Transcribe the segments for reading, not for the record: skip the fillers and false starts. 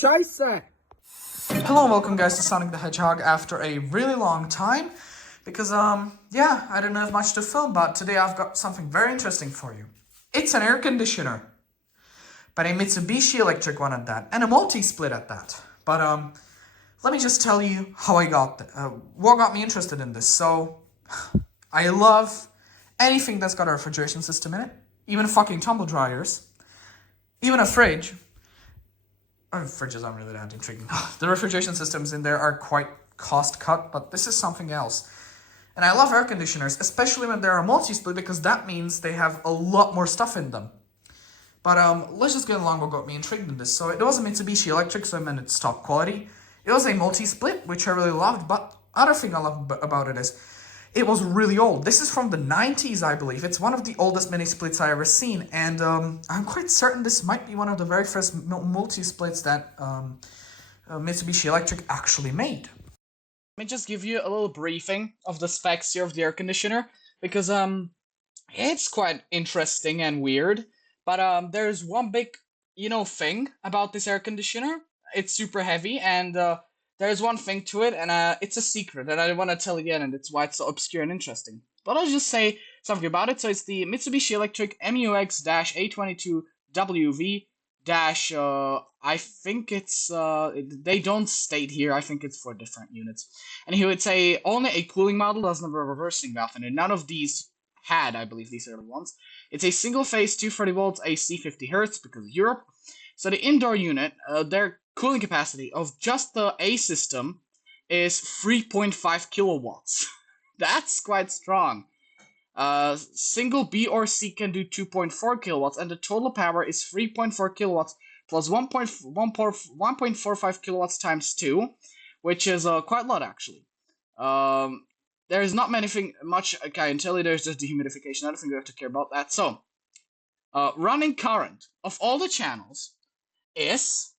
Scheiße! Hello and welcome guys to Sonic the Hedgehog after a really long time because yeah, I didn't have much to film, but today I've got something very interesting for you. It's an air conditioner, but a Mitsubishi Electric one at that, and a multi-split at that. But let me just tell you how I got what got me interested in this. So I love anything that's got a refrigeration system in it, even fucking tumble dryers, even a fridge. Fridges aren't really that intriguing. The refrigeration systems in there are quite cost cut, but this is something else. And I love air conditioners, especially when they're a multi-split, because that means they have a lot more stuff in them. But let's just get along what got me intrigued in this. So it was a Mitsubishi Electric, so I meant it's top quality. It was a multi-split, which I really loved, but other thing I love about it is it was really old. This is from the 90's, I believe. It's one of the oldest mini splits I ever seen, and I'm quite certain this might be one of the very first multi-splits that Mitsubishi Electric actually made. Let me just give you a little briefing of the specs here of the air conditioner, because it's quite interesting and weird, but there's one big, thing about this air conditioner. It's super heavy, and there's one thing to it, and it's a secret, and I don't want to tell you yet, and it's why it's so obscure and interesting. But I'll just say something about it. So it's the Mitsubishi Electric MUX-A22WV I think it's they don't state here. I think it's for different units. And he would say only a cooling model doesn't have a reversing valve in it. None of these had, I believe, these early ones. It's a single phase 230 volts AC 50 Hertz because of Europe. So the indoor unit, their cooling capacity of just the A system is 3.5 kilowatts. That's quite strong. Single B or C can do 2.4 kilowatts, and the total power is 3.4 kilowatts plus 1.45 kilowatts times 2, which is quite a lot, actually. There's not much I can tell you. There's just dehumidification. I don't think we have to care about that. So, running current of all the channels is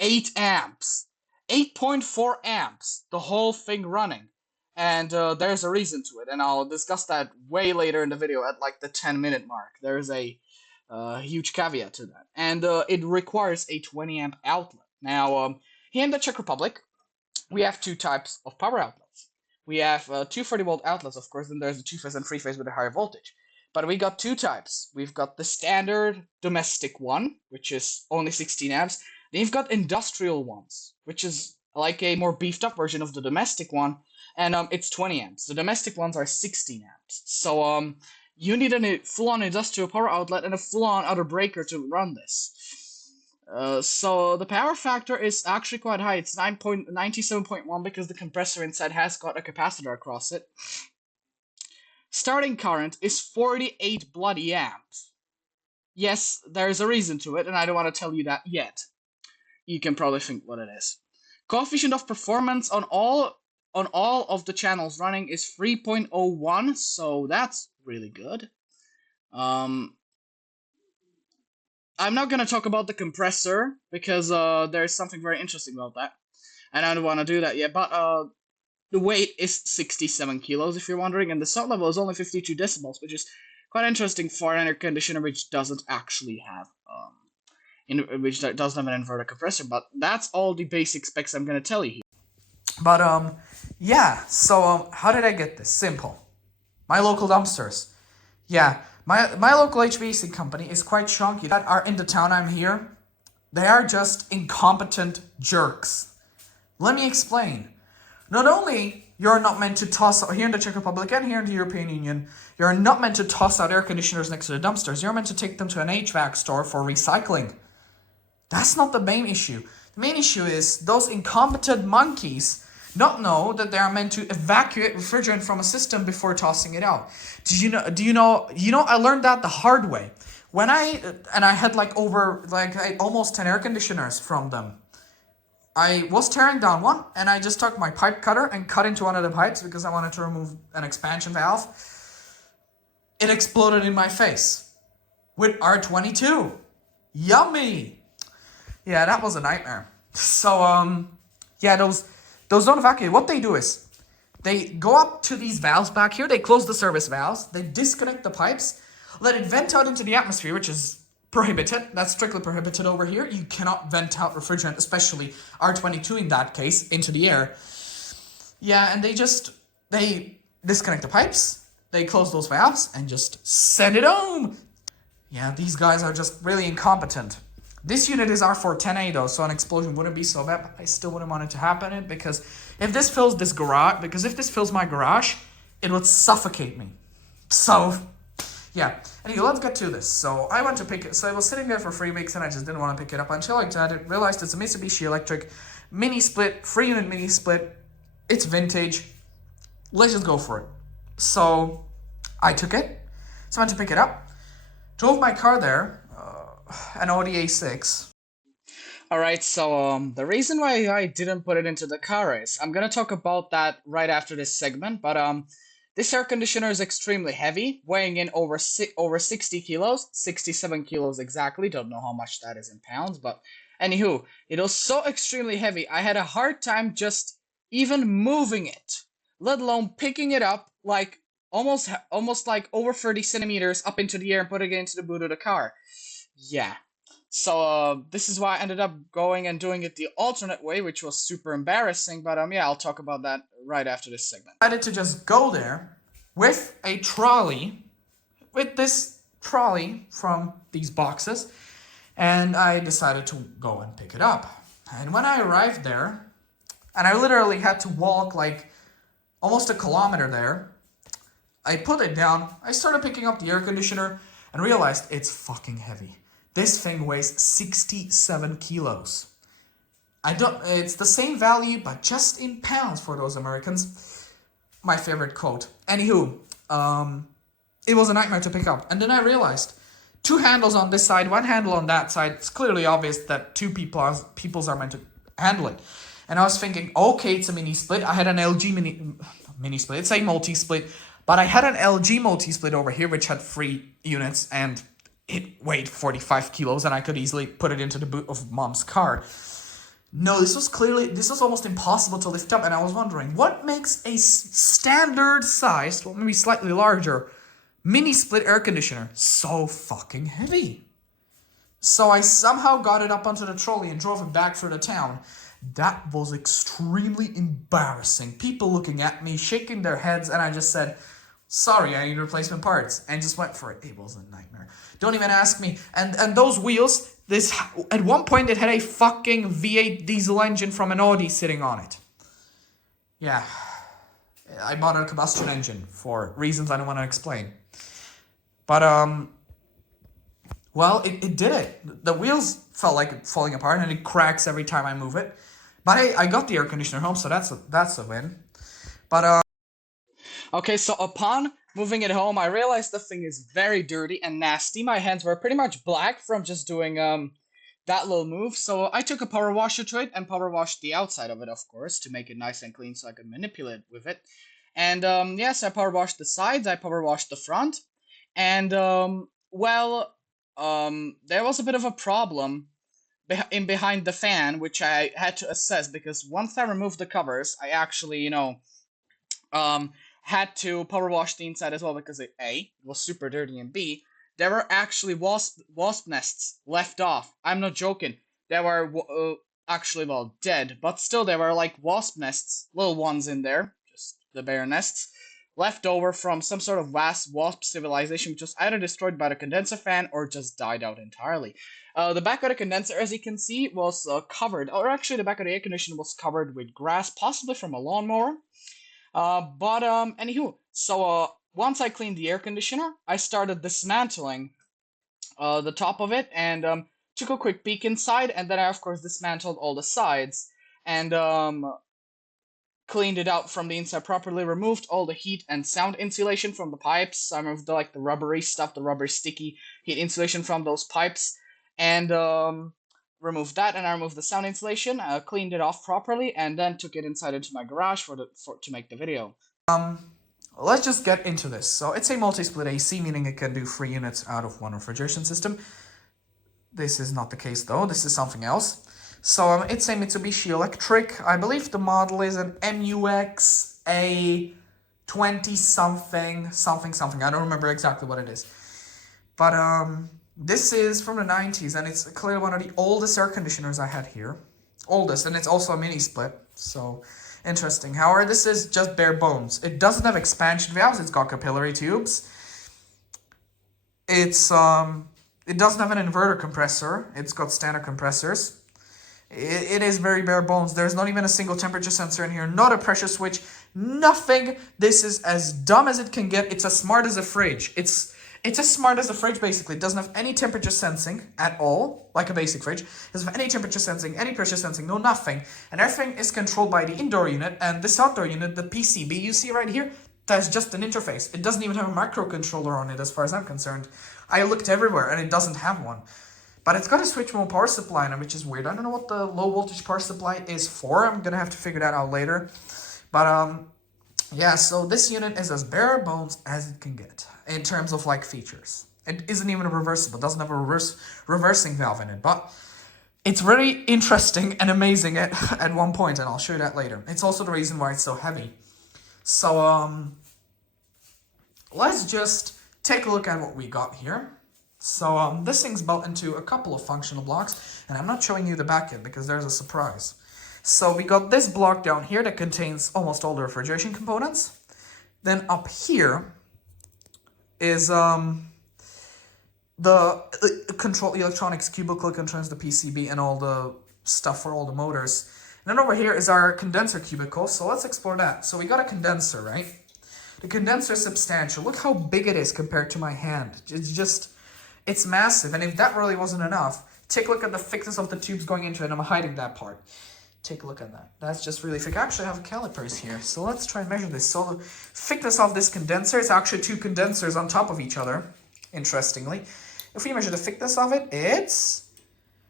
8 amps. 8.4 amps, the whole thing running. And there's a reason to it, and I'll discuss that way later in the video at like the 10-minute mark. There's a huge caveat to that. And it requires a 20 amp outlet. Now, here in the Czech Republic, we have two types of power outlets. We have 230 volt outlets, of course, and there's the 2-phase and 3-phase with a higher voltage. But we got two types. We've got the standard domestic one, which is only 16 amps. Then you've got industrial ones, which is like a more beefed up version of the domestic one, and it's 20 amps. The domestic ones are 16 amps. So you need a full-on industrial power outlet and a full-on other breaker to run this. So the power factor is actually quite high. It's 97.1 because the compressor inside has got a capacitor across it. Starting current is 48 bloody amps. Yes, there's a reason to it, and I don't want to tell you that yet. You can probably think what it is. Coefficient of performance on all of the channels running is 3.01, so that's really good. I'm not going to talk about the compressor, because there's something very interesting about that, and I don't want to do that yet, but the weight is 67 kilos, if you're wondering, and the sound level is only 52 decibels, which is quite interesting for an air conditioner which doesn't actually have, which doesn't have an inverter compressor, but that's all the basic specs I'm going to tell you here. But, yeah, so, how did I get this? Simple. My local dumpsters. Yeah, my local HVAC company is quite chunky. That are in the town I'm here, they are just incompetent jerks. Let me explain. Not only you're not meant to toss out, here in the Czech Republic and here in the European Union, you're not meant to toss out air conditioners next to the dumpsters. You're meant to take them to an HVAC store for recycling. That's not the main issue. The main issue is those incompetent monkeys not know that they are meant to evacuate refrigerant from a system before tossing it out. Do you know, I learned that the hard way. When I had almost 10 air conditioners from them. I was tearing down one, and I just took my pipe cutter and cut into one of the pipes because I wanted to remove an expansion valve. It exploded in my face with R22. Yummy! Yeah, that was a nightmare. So, yeah, those don't evacuate. What they do is they go up to these valves back here. They close the service valves. They disconnect the pipes, let it vent out into the atmosphere, which is prohibited. That's strictly prohibited over here. You cannot vent out refrigerant, especially R22 in that case, into the air. Yeah, and they disconnect the pipes, they close those valves, and just send it home. Yeah, these guys are just really incompetent. This unit is R410A though, so an explosion wouldn't be so bad, but I still wouldn't want it to happen because if this fills my garage, it would suffocate me. So, yeah. Anyway, let's get to this. So I went to pick it. So it was sitting there for 3 weeks and I just didn't want to pick it up until I realized it's a Mitsubishi Electric mini split, 3-unit mini split. It's vintage. Let's just go for it. So I took it. So I went to pick it up. Drove my car there, an Audi A6. Alright, so the reason why I didn't put it into the car is I'm gonna talk about that right after this segment, but this air conditioner is extremely heavy, weighing in over 60 kilos, 67 kilos exactly, don't know how much that is in pounds, but anywho, it was so extremely heavy, I had a hard time just even moving it, let alone picking it up, like almost like over 30 centimeters up into the air and putting it into the boot of the car. Yeah. So this is why I ended up going and doing it the alternate way, which was super embarrassing. But yeah, I'll talk about that right after this segment. I decided to just go there with a trolley, with this trolley from these boxes, and I decided to go and pick it up. And when I arrived there, and I literally had to walk like almost a kilometer there, I put it down, I started picking up the air conditioner, and realized it's fucking heavy. This thing weighs 67 kilos. It's the same value, but just in pounds for those Americans. My favorite quote. Anywho, it was a nightmare to pick up. And then I realized, 2 handles on this side, 1 handle on that side. It's clearly obvious that 2 peoples are meant to handle it. And I was thinking, okay, it's a mini split. I had an LG mini split. It's a multi-split. But I had an LG multi-split over here, which had 3 units, and it weighed 45 kilos, and I could easily put it into the boot of mom's car. No, this was almost impossible to lift up, and I was wondering, what makes a standard sized, well, maybe slightly larger, mini split air conditioner so fucking heavy? So I somehow got it up onto the trolley and drove it back through the town. That was extremely embarrassing. People looking at me, shaking their heads, and I just said, sorry, I need replacement parts, and just went for it. It was a nightmare. Don't even ask me. And those wheels, at one point it had a fucking V8 diesel engine from an Audi sitting on it. Yeah, I bought a combustion engine for reasons I don't want to explain. But well, it did it. The wheels felt like falling apart, and it cracks every time I move it. But hey, I got the air conditioner home, so that's a win. But Okay, so upon moving it home, I realized the thing is very dirty and nasty. My hands were pretty much black from just doing that little move. So I took a power washer to it and power washed the outside of it, of course, to make it nice and clean so I could manipulate with it. And yes, I power washed the sides, I power washed the front, and there was a bit of a problem behind the fan, which I had to assess because once I removed the covers, I actually, had to power wash the inside as well because it was super dirty, and B, there were actually wasp nests left off. I'm not joking. They were actually, well, dead, but still there were like wasp nests, little ones in there, just the bare nests, left over from some sort of vast wasp civilization, which was either destroyed by the condenser fan or just died out entirely. The back of the condenser, as you can see, was covered, or actually the back of the air conditioner was covered with grass, possibly from a lawnmower. Anywho, so once I cleaned the air conditioner, I started dismantling the top of it and took a quick peek inside, and then I of course dismantled all the sides and cleaned it out from the inside properly, removed all the heat and sound insulation from the pipes. I removed the rubbery stuff, the rubbery sticky heat insulation from those pipes, and removed that, and I removed the sound insulation, cleaned it off properly, and then took it inside into my garage to make the video. Let's just get into this. So it's a multi-split AC, meaning it can do 3 units out of 1 refrigeration system. This is not the case though, this is something else. So it's a Mitsubishi Electric. I believe the model is an MUX A20 something. I don't remember exactly what it is. But This is from the 90s, and it's clearly one of the oldest air conditioners I had here. Oldest, and it's also a mini split, so interesting. However, this is just bare bones. It doesn't have expansion valves, it's got capillary tubes. It doesn't have an inverter compressor, it's got standard compressors. It is very bare bones. There's not even a single temperature sensor in here, not a pressure switch, nothing. This is as dumb as it can get. It's as smart as a fridge. It's as smart as a fridge, basically. It doesn't have any temperature sensing at all, like a basic fridge. It doesn't have any temperature sensing, any pressure sensing, no nothing. And everything is controlled by the indoor unit, and this outdoor unit, the PCB you see right here, that's just an interface. It doesn't even have a microcontroller on it as far as I'm concerned. I looked everywhere, and it doesn't have one. But it's got a switch mode power supply in it, which is weird. I don't know what the low voltage power supply is for. I'm gonna have to figure that out later. But yeah, so this unit is as bare bones as it can get in terms of like features. It isn't even reversible. It doesn't have a reversing valve in it, but it's very interesting and amazing at one point, and I'll show you that later. It's also the reason why it's so heavy. So let's just take a look at what we got here. So this thing's built into a couple of functional blocks, and I'm not showing you the back end because there's a surprise. So we got this block down here that contains almost all the refrigeration components. Then up here is the control electronics cubicle contains the PCB and all the stuff for all the motors. And then over here is our condenser cubicle, so let's explore that. So we got a condenser, right? The condenser is substantial. Look how big it is compared to my hand. It's massive, and if that really wasn't enough, take a look at the thickness of the tubes going into it. I'm hiding that part. Take a look at that. That's just really thick. I actually have calipers here, so let's try and measure this. So the thickness of this condenser is actually two condensers on top of each other, interestingly. If we measure the thickness of it, it's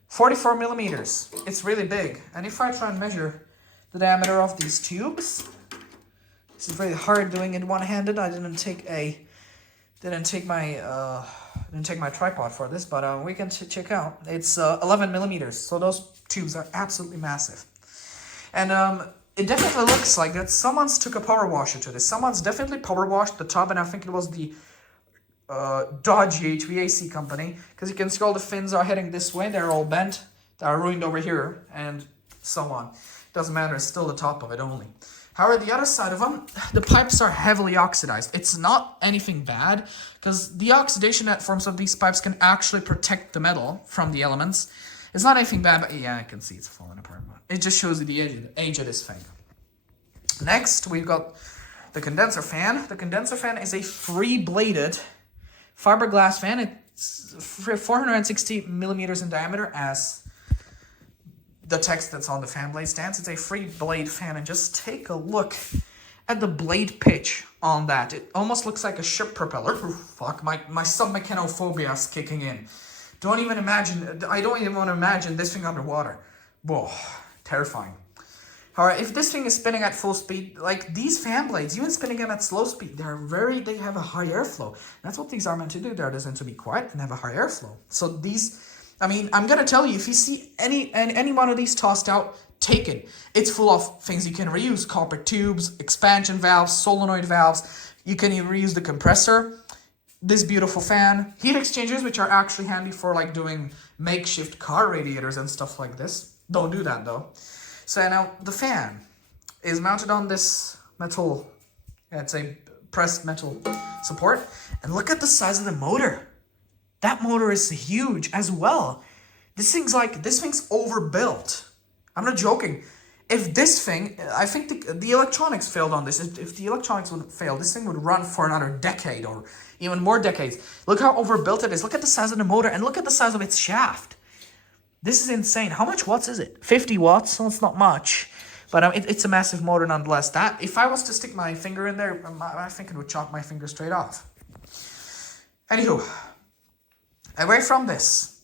44 millimeters. It's really big. And if I try and measure the diameter of these tubes, this is really hard doing it one-handed. I didn't take my tripod for this, but we can check out. It's 11 millimeters, so those tubes are absolutely massive. And it definitely looks like that someone's took a power washer to this. Someone's definitely power washed the tub, and I think it was the Dodge HVAC company, because you can see all the fins are heading this way. They're all bent. They're ruined over here, and so on. Doesn't matter, it's still the top of it only. However, the other side of them, the pipes are heavily oxidized. It's not anything bad, because the oxidation that forms of these pipes can actually protect the metal from the elements. It's not anything bad, but yeah, I can see it's falling apart. It just shows you the age of this thing. Next, we've got the condenser fan. The condenser fan is a free-bladed fiberglass fan. It's 460 millimeters in diameter, as the text that's on the fan blade stands. It's a free blade fan, and just take a look at the blade pitch on that. It almost looks like a ship propeller. Ooh, fuck, my submechanophobia is kicking in. I don't even want to imagine this thing underwater. Whoa, terrifying. Alright, if this thing is spinning at full speed, like these fan blades, even spinning them at slow speed, they have a high airflow. That's what these are meant to do. They're designed to be quiet and have a high airflow. So these, I mean, I'm gonna tell you, if you see any one of these tossed out, take it. It's full of things you can reuse: copper tubes, expansion valves, solenoid valves. You can even reuse the compressor. This beautiful fan, heat exchangers, which are actually handy for like doing makeshift car radiators and stuff like this. Don't do that though. So now the fan is mounted on this metal, it's a pressed metal support, and look at the size of the motor. That motor is huge as well. This thing's overbuilt. I'm not joking. If this thing, I think the electronics failed on this. If the electronics would fail, this thing would run for another decade or even more decades. Look how overbuilt it is. Look at the size of the motor, and look at the size of its shaft. This is insane. How much watts is it? 50 watts? Well, it's not much. But it's a massive motor nonetheless. That, if I was to stick my finger in there, I think it would chop my finger straight off. Anywho, away from this,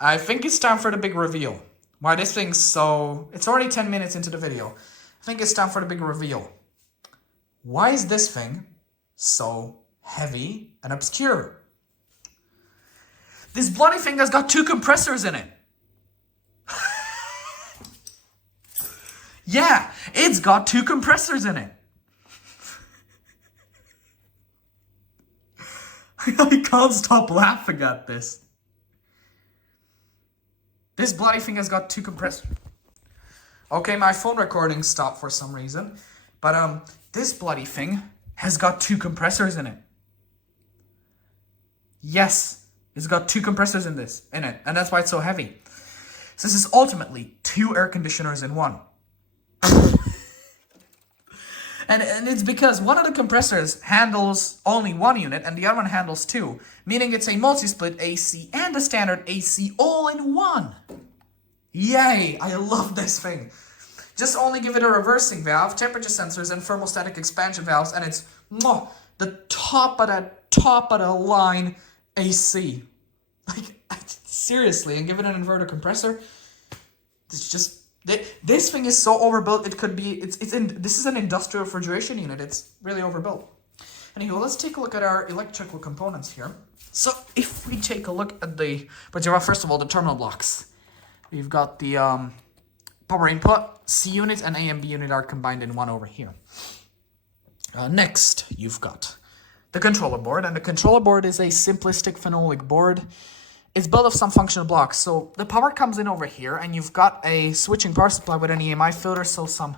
I think it's time for the big reveal. Why this thing's so... It's already 10 minutes into the video. I think it's time for the big reveal. Why is this thing so heavy and obscure? This bloody thing has got 2 compressors in it. Yeah, it's got 2 compressors in it. I can't stop laughing at this. This bloody thing has got 2 compressors. Okay, my phone recording stopped for some reason. But this bloody thing has got 2 compressors in it. Yes, it's got 2 compressors in it, and that's why it's so heavy. So this is ultimately 2 air conditioners in one. And it's because one of the compressors handles only 1 unit and the other one handles 2, meaning it's a multi-split AC and a standard AC all in one. Yay, I love this thing. Just only give it a reversing valve, temperature sensors, and thermostatic expansion valves, and it's the top of the line AC. Like, seriously, and give it an inverter compressor. It's just, this thing is so overbuilt. It could be, this is an industrial refrigeration unit. It's really overbuilt. Anyway, let's take a look at our electrical components here. So if we take a look at first of all, the terminal blocks. We've got the power input, C unit, and A and B unit are combined in one over here. Next, you've got the controller board, and the controller board is a simplistic phenolic board. It's built of some functional blocks. So the power comes in over here, and you've got a switching power supply with an EMI filter, so some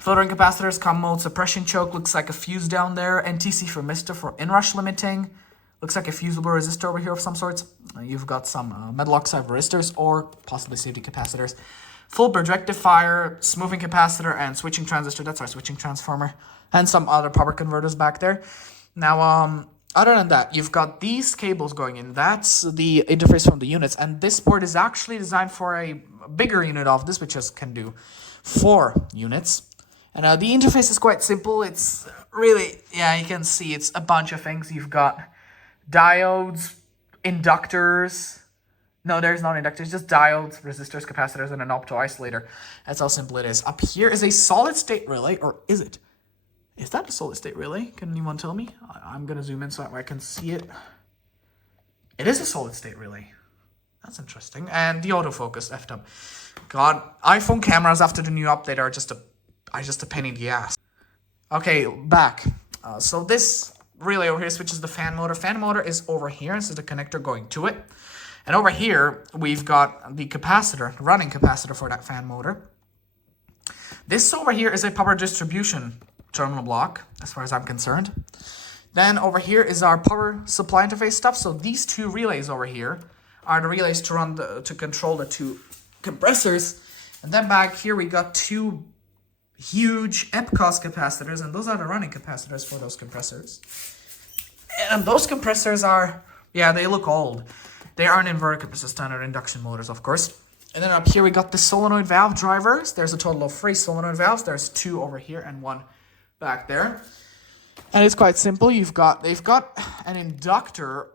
filtering capacitors, common mode suppression choke, looks like a fuse down there, NTC thermistor for inrush limiting, looks like a fusible resistor over here of some sorts. You've got some metal oxide resistors or possibly safety capacitors. Full bridge rectifier, smoothing capacitor, and switching transistor, that's our switching transformer, and some other power converters back there. Now, other than that, you've got these cables going in. That's the interface from the units, and this board is actually designed for a bigger unit of this, which can do 4 units. And the interface is quite simple. It's really, you can see it's a bunch of things. You've got diodes, inductors. No, there's not inductors, just diodes, resistors, capacitors, and an opto-isolator. That's how simple it is. Up here is a solid-state relay, or is it? Is that a solid-state relay? Can anyone tell me? I'm going to zoom in so I can see it. It is a solid-state relay. That's interesting. And the autofocus effed up. God, iPhone cameras after the new update are just a pain in the ass. Okay, back. So this relay over here switches the fan motor. Fan motor is over here. This is the connector going to it. And over here, we've got the capacitor, running capacitor for that fan motor. This over here is a power distribution terminal block, as far as I'm concerned. Then over here is our power supply interface stuff. So these 2 relays over here are the relays to control the 2 compressors. And then back here we got 2 huge EPCOS capacitors, and those are the running capacitors for those compressors. And those compressors are, they look old. They aren't inverter compressors, standard induction motors, of course. And then up here we got the solenoid valve drivers. There's a total of 3 solenoid valves. There's 2 over here and 1 back there. And it's quite simple. They've got an inductor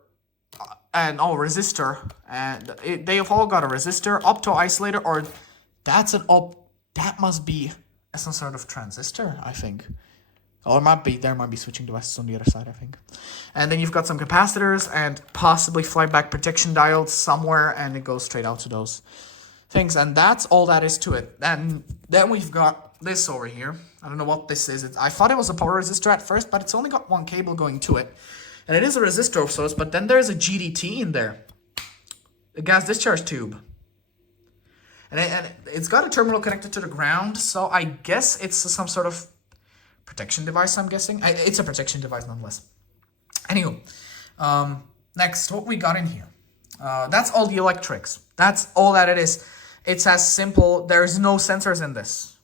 and resistor, and they've all got a resistor, opto-isolator, or that must be some sort of transistor, I think. Or there might be switching devices on the other side, I think. And then you've got some capacitors and possibly flyback protection diodes somewhere, and it goes straight out to those things. And that's all that is to it. And then we've got this over here. I don't know what this is. I thought it was a power resistor at first, but it's only got 1 cable going to it. And it is a resistor of sorts, but then there's a GDT in there. A gas discharge tube. And it's got a terminal connected to the ground, so I guess it's some sort of protection device, I'm guessing. It's a protection device nonetheless. Anywho, next, what we got in here. That's all the electrics. That's all that it is. It's as simple. There's no sensors in this.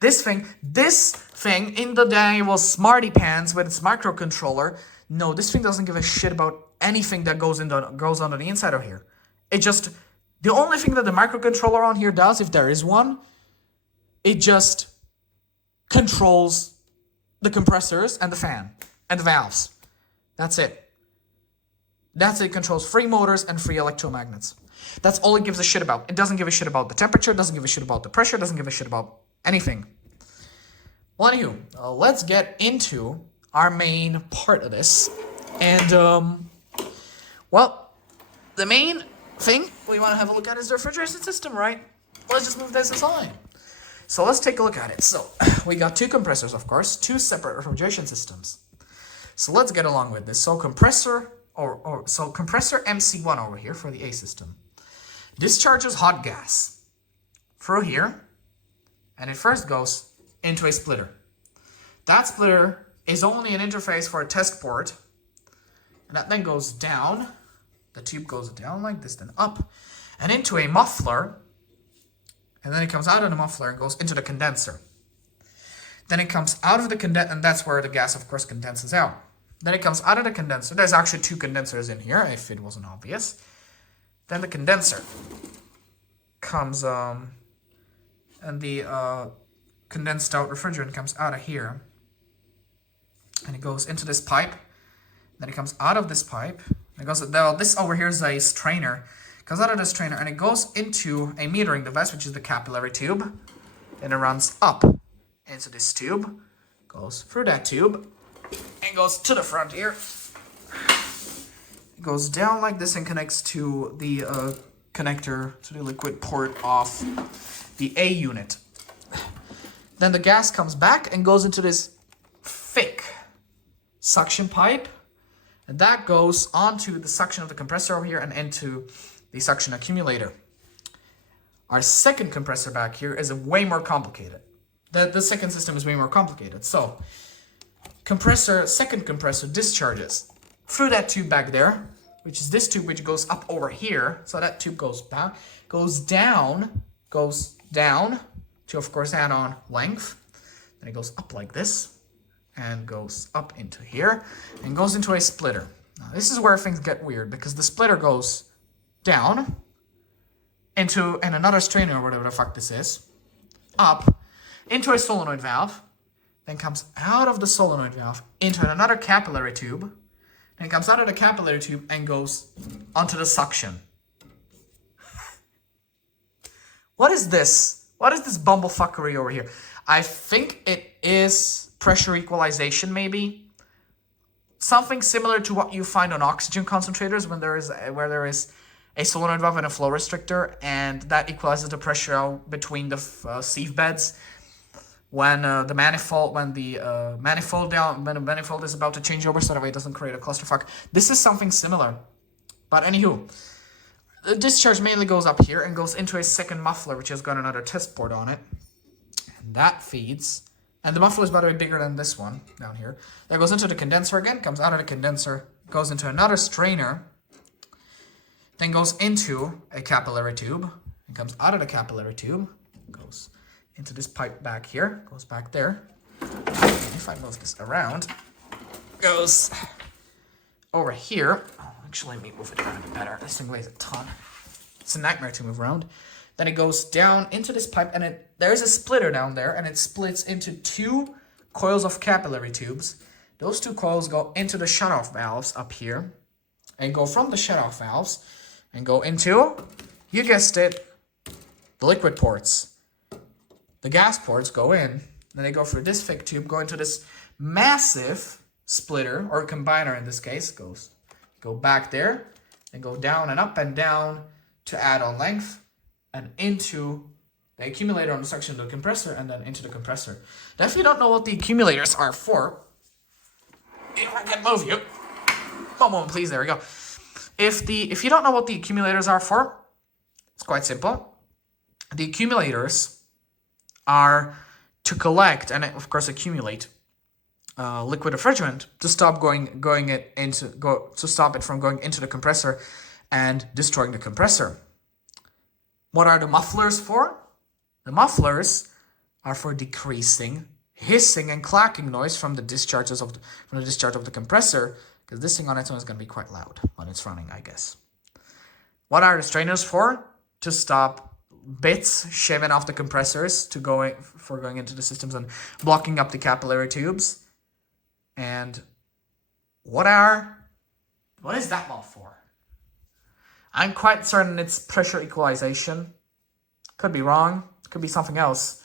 This thing in the day was smarty pants with its microcontroller. No, this thing doesn't give a shit about anything that goes under the inside of here. The only thing that the microcontroller on here does, if there is one, it just controls the compressors and the fan and the valves. That's it. It controls 3 motors and 3 electromagnets. That's all it gives a shit about. It doesn't give a shit about the temperature, doesn't give a shit about the pressure, doesn't give a shit about anything. Well, anywho, let's get into our main part of this. And, the main thing we want to have a look at is the refrigeration system, right? Let's just move this aside. So let's take a look at it. So we got 2 compressors, of course, 2 separate refrigeration systems. So let's get along with this. So compressor MC1 over here for the A system. discharges hot gas through here, and it first goes into a splitter. That splitter is only an interface for a test port, and that then goes down. The tube goes down like this, then up, and into a muffler, and then it comes out of the muffler and goes into the condenser. Then it comes out of the condenser, and that's where the gas, of course, condenses out. Then it comes out of the condenser. There's actually 2 condensers in here, if it wasn't obvious. Then the condenser comes, and the condensed out refrigerant comes out of here. And it goes into this pipe. Then it comes out of this pipe. It goes, well, this over here is a strainer. It comes out of this strainer and it goes into a metering device, which is the capillary tube. Then it runs up into this tube, goes through that tube, and goes to the front here. It goes down like this and connects to the connector to the liquid port of the A unit. Then the gas comes back and goes into this thick suction pipe, and that goes onto the suction of the compressor over here and into the suction accumulator. Our second compressor back here is way more complicated. The second system is way more complicated. So, second compressor discharges through that tube back there, which is this tube which goes up over here. So that tube goes back, goes down to, of course, add on length. Then it goes up like this and goes up into here and goes into a splitter. Now, this is where things get weird because the splitter goes down into another strainer or whatever the fuck this is, up into a solenoid valve, then comes out of the solenoid valve into another capillary tube, then comes out of the capillary tube and goes onto the suction. What is this? What is this bumblefuckery over here? I think it is pressure equalization, maybe. Something similar to what you find on oxygen concentrators when there is a solenoid valve and a flow restrictor, and that equalizes the pressure out between the sieve beds. When the manifold is about to change over, so that way it doesn't create a clusterfuck. This is something similar. But anywho, the discharge mainly goes up here and goes into a second muffler, which has got another test port on it. And that feeds, and the muffler is by the way bigger than this one down here. That goes into the condenser again, comes out of the condenser, goes into another strainer, then goes into a capillary tube, and comes out of the capillary tube, goes into this pipe back here, goes back there. If I move this around, goes over here. Oh, actually, let me move it around a bit better. This thing weighs a ton. It's a nightmare to move around. Then it goes down into this pipe, and there's a splitter down there, and it splits into 2 coils of capillary tubes. Those 2 coils go into the shutoff valves up here, and go from the shutoff valves, and go into, you guessed it, the liquid ports. The gas ports go in, then they go through this thick tube, go into this massive splitter, or combiner in this case, go back there, and go down and up and down to add on length, and into the accumulator on the suction of the compressor, and then into the compressor. Now, if you don't know what the accumulators are for, if I can move you, one moment please, there we go. If you don't know what the accumulators are for, it's quite simple. The accumulators are to collect and of course accumulate liquid refrigerant to stop stop it from going into the compressor and destroying the compressor. What are the mufflers for? The mufflers are for decreasing hissing and clacking noise from the discharge of the compressor, because this thing on its own is going to be quite loud when it's running, I guess. What are the strainers for? To stop bits shaving off the compressors going into the systems and blocking up the capillary tubes. And what is that all for? I'm quite certain it's pressure equalization. Could be wrong. Could be something else.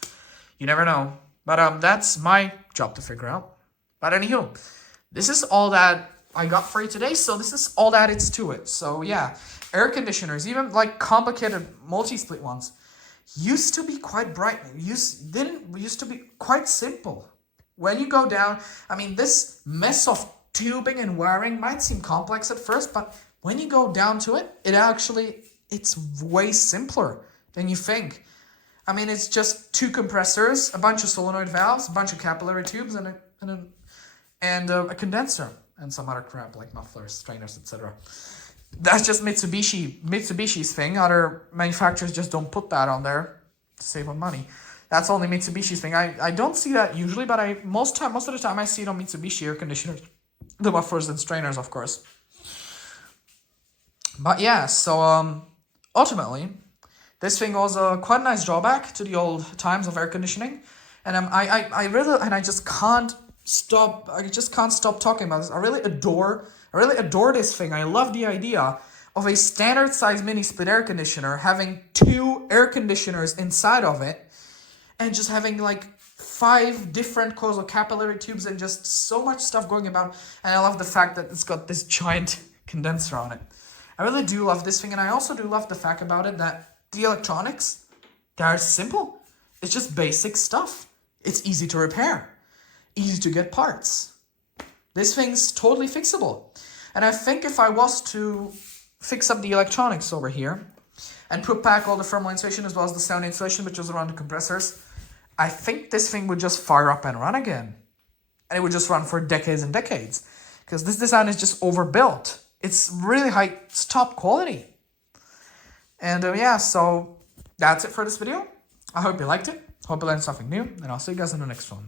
You never know. But that's my job to figure out. But anywho, this is all that I got for you today. So this is all that it's to it. So yeah, air conditioners, even like complicated multi-split ones, used to be quite bright. Used to be quite simple. When you go down, I mean, this mess of tubing and wiring might seem complex at first, but when you go down to it, it's way simpler than you think. I mean, it's just 2 compressors, a bunch of solenoid valves, a bunch of capillary tubes, and a condenser, and some other crap like mufflers, strainers, etc. That's just Mitsubishi's thing. Other manufacturers just don't put that on there to save on money. That's only Mitsubishi's thing. I don't see that usually, but most of the time I see it on Mitsubishi air conditioners, the mufflers and strainers, of course. But yeah, so ultimately, this thing was a quite a nice drawback to the old times of air conditioning, and I just can't stop. I just can't stop talking about this. I really adore this thing. I love the idea of a standard size mini split air conditioner having 2 air conditioners inside of it, and just having like 5 different causal capillary tubes and just so much stuff going about. And I love the fact that it's got this giant condenser on it. I really do love this thing, and I also do love the fact about it that the electronics, they're simple. It's just basic stuff. It's easy to repair, easy to get parts. This thing's totally fixable. And I think if I was to fix up the electronics over here and put back all the thermal insulation as well as the sound insulation, which was around the compressors, I think this thing would just fire up and run again. And it would just run for decades and decades. Because this design is just overbuilt. It's really high, it's top quality. And yeah, so that's it for this video. I hope you liked it. Hope you learned something new. And I'll see you guys in the next one.